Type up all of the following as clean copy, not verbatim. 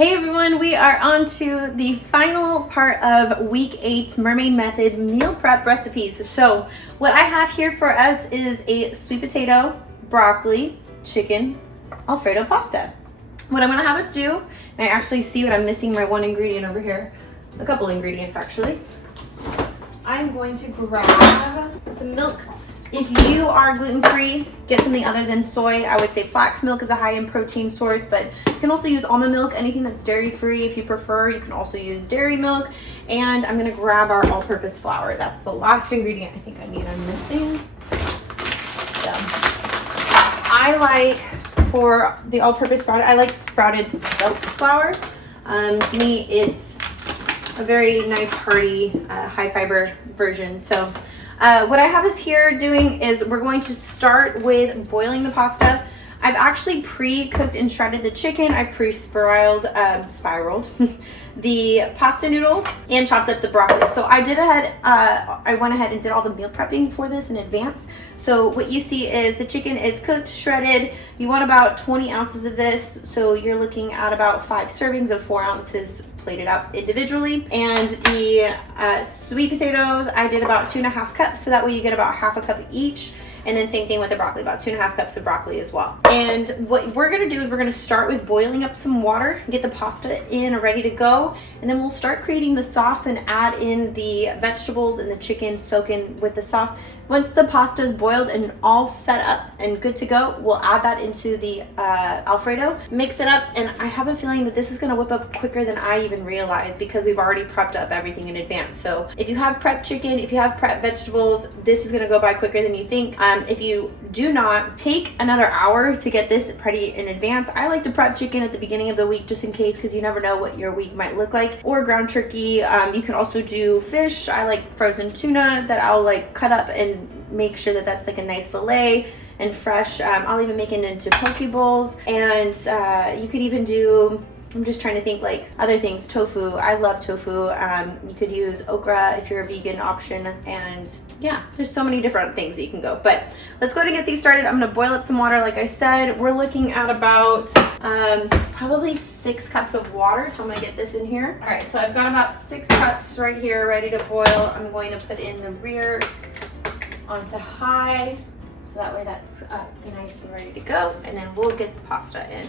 Hey everyone, we are on to the final part of week 8's Mermaid Method meal prep recipes. So what I have here for us is a sweet potato, broccoli, chicken, Alfredo pasta. What I'm gonna have us do, and I actually see what I'm missing, my one ingredient over here, a couple ingredients actually. I'm going to grab some milk. If you are gluten-free, get something other than soy. I would say flax milk is a high in protein source, but you can also use almond milk, anything that's dairy-free if you prefer. You can also use dairy milk. And I'm gonna grab our all-purpose flour. That's the last ingredient I think I need. I'm missing. So I like, for the all-purpose flour, I like sprouted spelt flour. To me, it's a very nice, hearty, high-fiber version. So what I have us here doing is we're going to start with boiling the pasta. I've actually pre-cooked and shredded the chicken. I pre-spiraled the pasta noodles and chopped up the broccoli. So I went ahead and did all the meal prepping for this in advance. So what you see is the chicken is cooked, shredded. You want about 20 ounces of this. So you're looking at about 5 servings of 4 ounces plated out individually. And the sweet potatoes, I did about 2.5 cups. So that way you get about half a cup each. And then same thing with the broccoli, about 2.5 cups of broccoli as well. And what we're gonna do is we're gonna start with boiling up some water, get the pasta in and ready to go. And then we'll start creating the sauce and add in the vegetables and the chicken soaking with the sauce. Once the pasta is boiled and all set up and good to go, we'll add that into the Alfredo, mix it up, and I have a feeling that this is gonna whip up quicker than I even realized because we've already prepped up everything in advance. So if you have prepped chicken, if you have prepped vegetables, this is gonna go by quicker than you think. If you do not, take another hour to get this ready in advance. I like to prep chicken at the beginning of the week just in case, because you never know what your week might look like, or ground turkey. You can also do fish. I like frozen tuna that I'll like cut up and make sure that that's like a nice fillet and fresh. I'll even make it into poke bowls, and you could even do, I'm just trying to think like other things, tofu. I love tofu. You could use okra if you're a vegan option, and yeah, there's so many different things that you can go. But let's go to get these started. I'm gonna boil up some water. Like I said, we're looking at about probably 6 cups of water. So I'm gonna get this in here. All right, so I've got about 6 cups right here ready to boil. I'm going to put in the rear onto high, so that way that's nice and ready to go. And then we'll get the pasta in.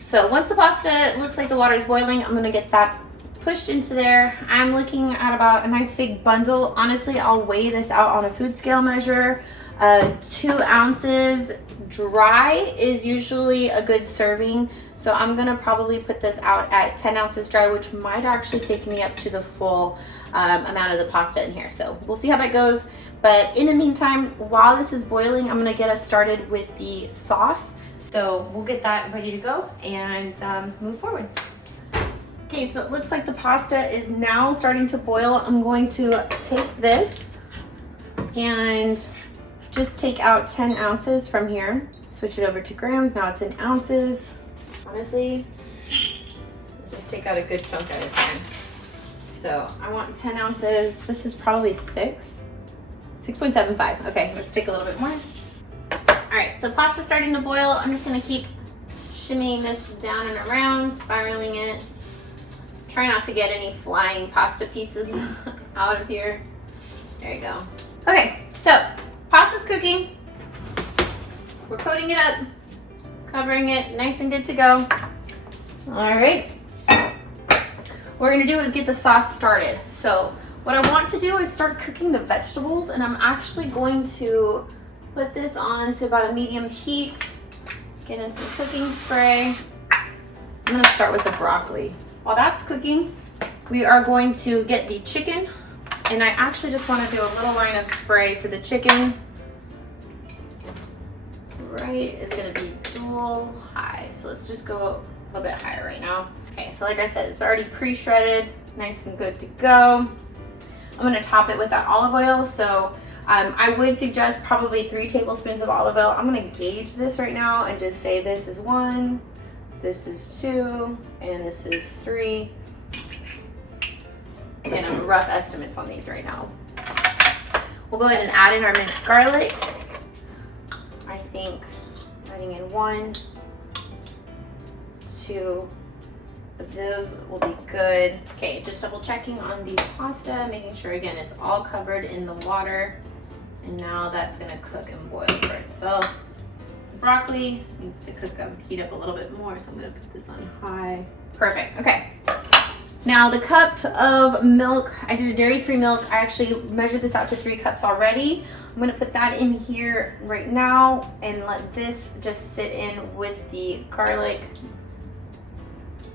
So once the pasta looks like the water is boiling, I'm gonna get that pushed into there. I'm looking at about a nice big bundle. Honestly, I'll weigh this out on a food scale measure. 2 ounces dry is usually a good serving. So I'm gonna probably put this out at 10 ounces dry, which might actually take me up to the full amount of the pasta in here. So we'll see how that goes. But in the meantime, while this is boiling, I'm gonna get us started with the sauce. So we'll get that ready to go and move forward. Okay, so it looks like the pasta is now starting to boil. I'm going to take this and just take out 10 ounces from here. Switch it over to grams, now it's in ounces. Honestly, let's just take out a good chunk at a time. So I want 10 ounces. This is probably 6.75. Okay, let's take a little bit more. All right, so pasta's starting to boil. I'm just gonna keep shimmying this down and around, spiraling it. Try not to get any flying pasta pieces out of here. There you go. Okay, so pasta's cooking. We're coating it up, covering it, nice and good to go. All right. What we're gonna do is get the sauce started. So what I want to do is start cooking the vegetables, and I'm actually going to put this on to about a medium heat, get in some cooking spray. I'm gonna start with the broccoli. While that's cooking, we are going to get the chicken, and I actually just wanna do a little line of spray for the chicken. Right, is gonna be dual high. So let's just go a little bit higher right now. Okay, so like I said, it's already pre-shredded, nice and good to go. I'm gonna top it with that olive oil. So I would suggest probably 3 tablespoons of olive oil. I'm gonna gauge this right now and just say this is 1, this is 2, and this is 3. And I'm rough estimates on these right now. We'll go ahead and add in our minced garlic. I think adding in 1, 2, but those will be good. Okay, just double checking on the pasta, making sure again it's all covered in the water. And now that's gonna cook and boil for itself. The broccoli needs to cook up, heat up a little bit more, so I'm gonna put this on high. Perfect, okay. Now the cup of milk, I did a dairy-free milk. I actually measured this out to 3 cups already. I'm gonna put that in here right now and let this just sit in with the garlic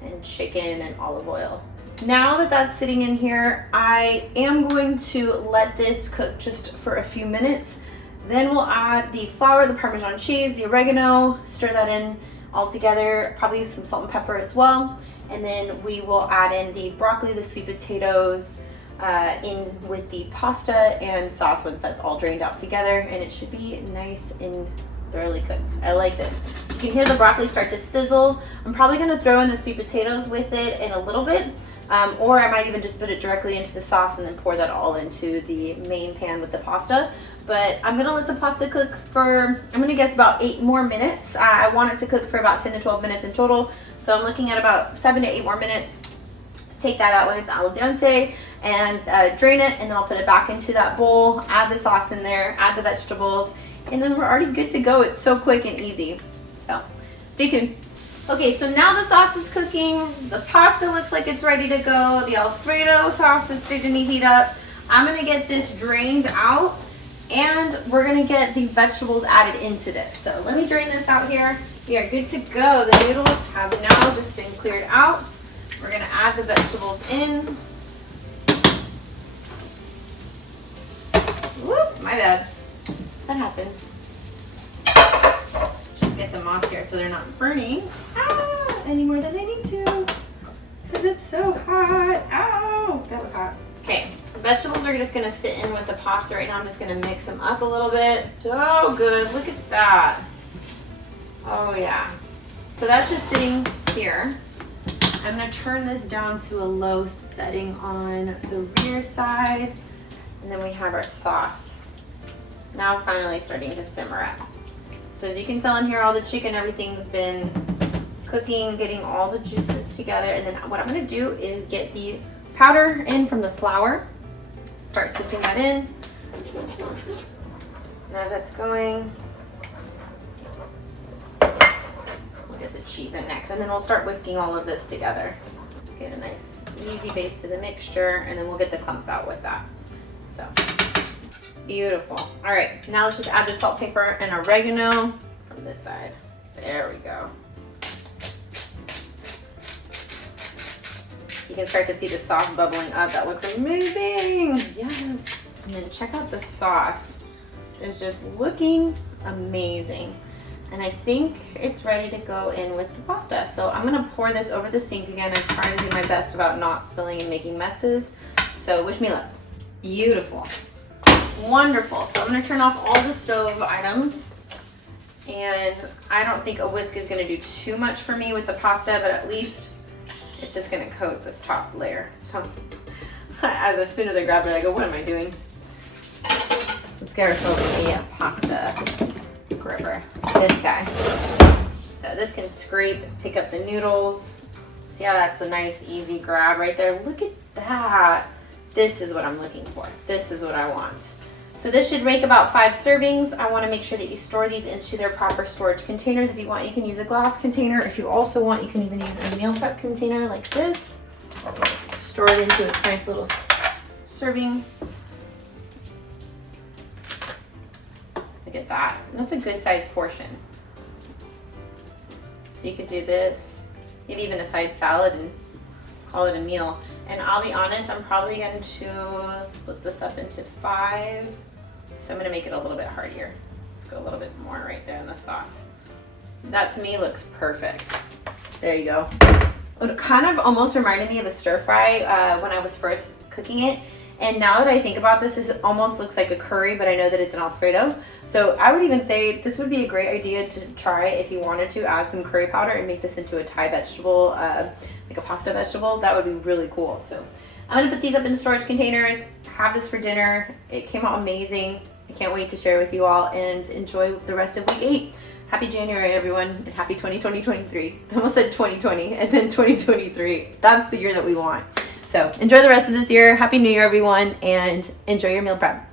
and chicken and olive oil. Now that that's sitting in here, I am going to let this cook just for a few minutes. Then we'll add the flour, the Parmesan cheese, the oregano, stir that in all together, probably some salt and pepper as well. And then we will add in the broccoli, the sweet potatoes, in with the pasta and sauce once that's all drained out together, and it should be nice and thoroughly cooked. I like this. You can hear the broccoli start to sizzle. I'm probably gonna throw in the sweet potatoes with it in a little bit, or I might even just put it directly into the sauce and then pour that all into the main pan with the pasta. But I'm gonna let the pasta cook for, I'm gonna guess about 8 more minutes. I want it to cook for about 10 to 12 minutes in total. So I'm looking at about 7 to 8 more minutes. Take that out when it's al dente and drain it, and then I'll put it back into that bowl, add the sauce in there, add the vegetables, and then we're already good to go. It's so quick and easy. So stay tuned. Okay, so now the sauce is cooking. The pasta looks like it's ready to go. The Alfredo sauce is starting to heat up. I'm gonna get this drained out, and we're gonna get the vegetables added into this. So let me drain this out here. We are good to go. The noodles have now just been cleared out. We're gonna add the vegetables in. Whoop, my bad. That happens. Just get them off here so they're not burning any more than they need to, because it's so hot. Ow, that was hot. Okay, the vegetables are just gonna sit in with the pasta right now. I'm just gonna mix them up a little bit. So good, look at that. Oh yeah. So that's just sitting here. I'm gonna turn this down to a low setting on the rear side. And then we have our sauce. Now finally starting to simmer up. So as you can tell in here, all the chicken, everything's been cooking, getting all the juices together. And then what I'm gonna do is get the powder in from the flour. Start sifting that in. And as that's going, we'll get the cheese in next. And then we'll start whisking all of this together. Get a nice easy base to the mixture, and then we'll get the clumps out with that. So, beautiful. All right, now let's just add the salt, pepper, and oregano from this side. There we go. You can start to see the sauce bubbling up. That looks amazing. Yes. And then check out the sauce. It's just looking amazing. And I think it's ready to go in with the pasta. So I'm gonna pour this over the sink again. I'm trying to do my best about not spilling and making messes. So wish me luck. Beautiful. Wonderful. So I'm gonna turn off all the stove items. And I don't think a whisk is gonna do too much for me with the pasta, but at least it's just gonna coat this top layer. So as soon as I grab it, I go, what am I doing? Let's get ourselves a pasta gripper. This guy. So this can scrape, pick up the noodles. See how that's a nice, easy grab right there? Look at that. This is what I'm looking for. This is what I want. So this should make about 5 servings. I want to make sure that you store these into their proper storage containers. If you want, you can use a glass container. If you also want, you can even use a meal prep container like this. Store it into its nice little serving. Look at that. That's a good sized portion. So you could do this, maybe even a side salad, and call it a meal. And I'll be honest, I'm probably going to split this up into 5. So I'm going to make it a little bit heartier. Let's go a little bit more right there in the sauce. That to me looks perfect. There you go. It kind of almost reminded me of a stir fry when I was first cooking it. And now that I think about this, this almost looks like a curry, but I know that it's an Alfredo. So I would even say this would be a great idea to try if you wanted to add some curry powder and make this into a Thai vegetable, like a pasta vegetable. That would be really cool. So I'm gonna put these up in storage containers, have this for dinner. It came out amazing. I can't wait to share with you all and enjoy the rest of week 8. Happy January, everyone, and happy 2023. I almost said 2020 and then 2023. That's the year that we want. So enjoy the rest of this year. Happy New Year, everyone, and enjoy your meal prep.